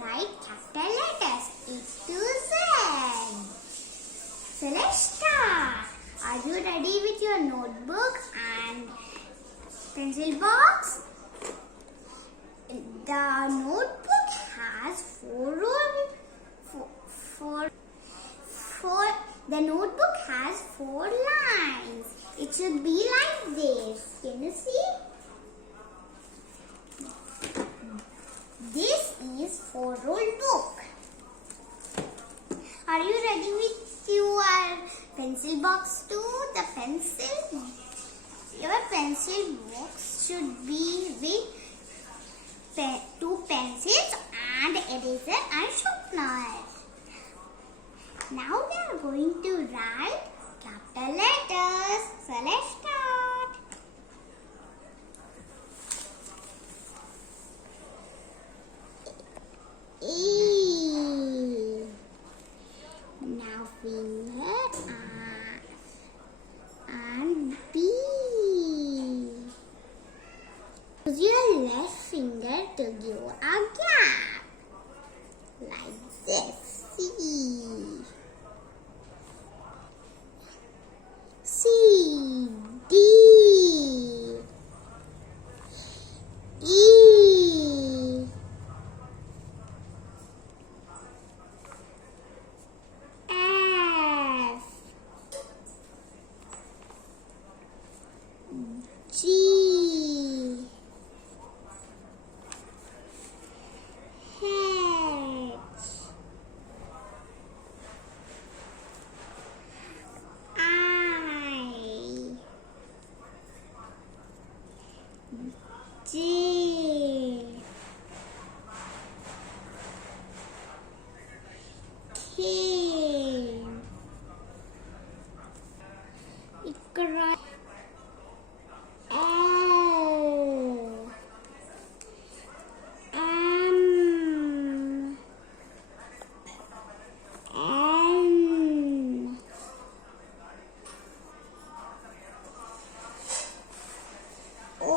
write capital letters A to Z. So let's start. Are you ready with your notebook and pencil box? The notebook has four lines. It should be like this. Can you see? This is four-rolled book. Are you ready with your pencil box too? The pencil? Your pencil box should be with two pencils and eraser and sharpener. Now we are going to write capital letters. So let's start. E. Now finger and B. Use your left finger to give a gap like this. C, D, E, F, G, H, J, K, L, M, N, O,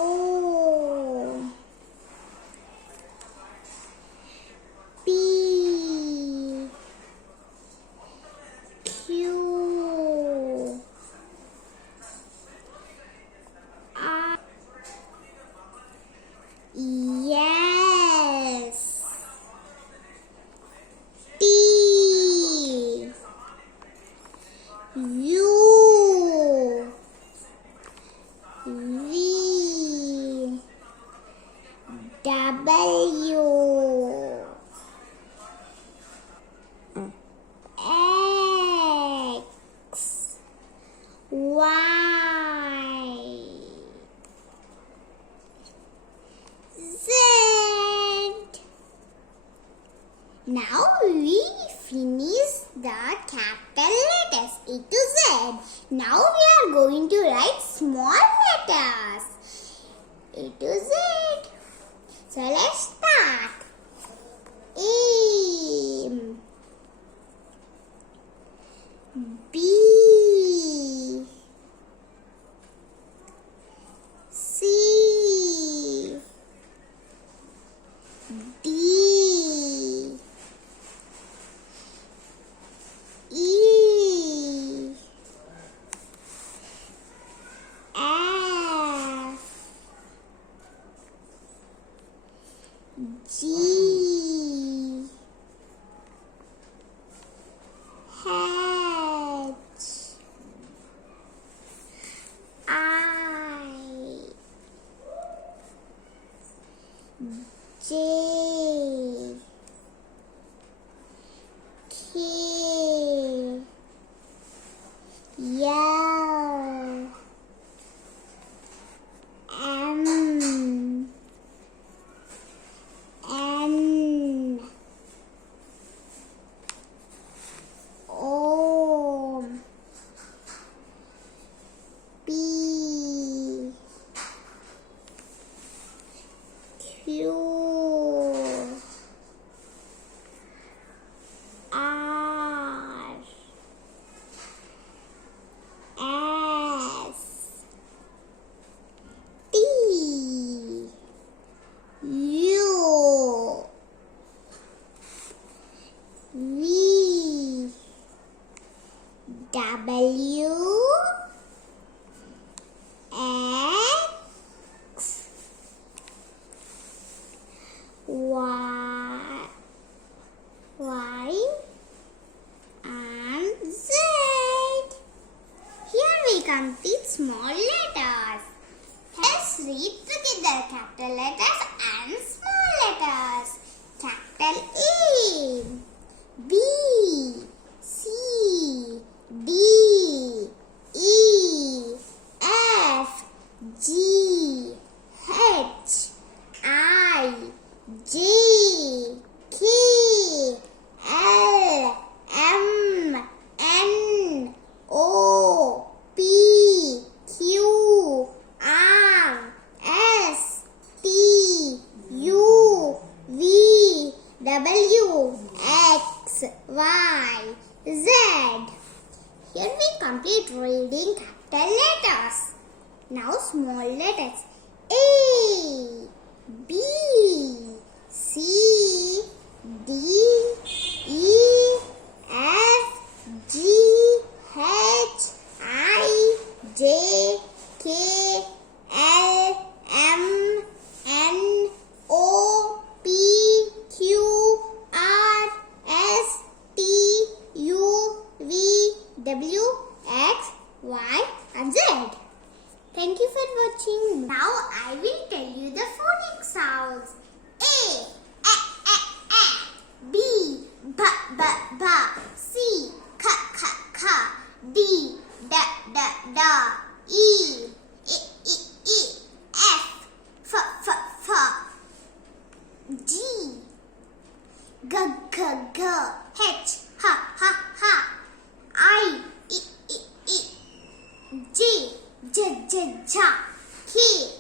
P, Q, R, S, T, U, V, W, X, Y, Z. Now we finish the capital letters A to Z. Now we are going to write small letters A to Z. So let's start. A, B, C, D, E, F, G, H, I, J, K, L, M, N, capital letters and small letters. Capital A, B, C, D, E, F, G, H, I, J, K, L, M, N, O, P, Q, R, S, T, U, V, W, X, Y, Z. Here we complete reading capital letters. Now small letters. A, B, C, D, E, F, G, H, I, J, K, L, M, N, O, P, Q, R, S, T, U, V, W, X, Y, and Z. Thank you for watching. Now I will tell you the phonic sounds. A, B, b, C, k, D, d, E, F, f, G, g, H, h, I, J, K,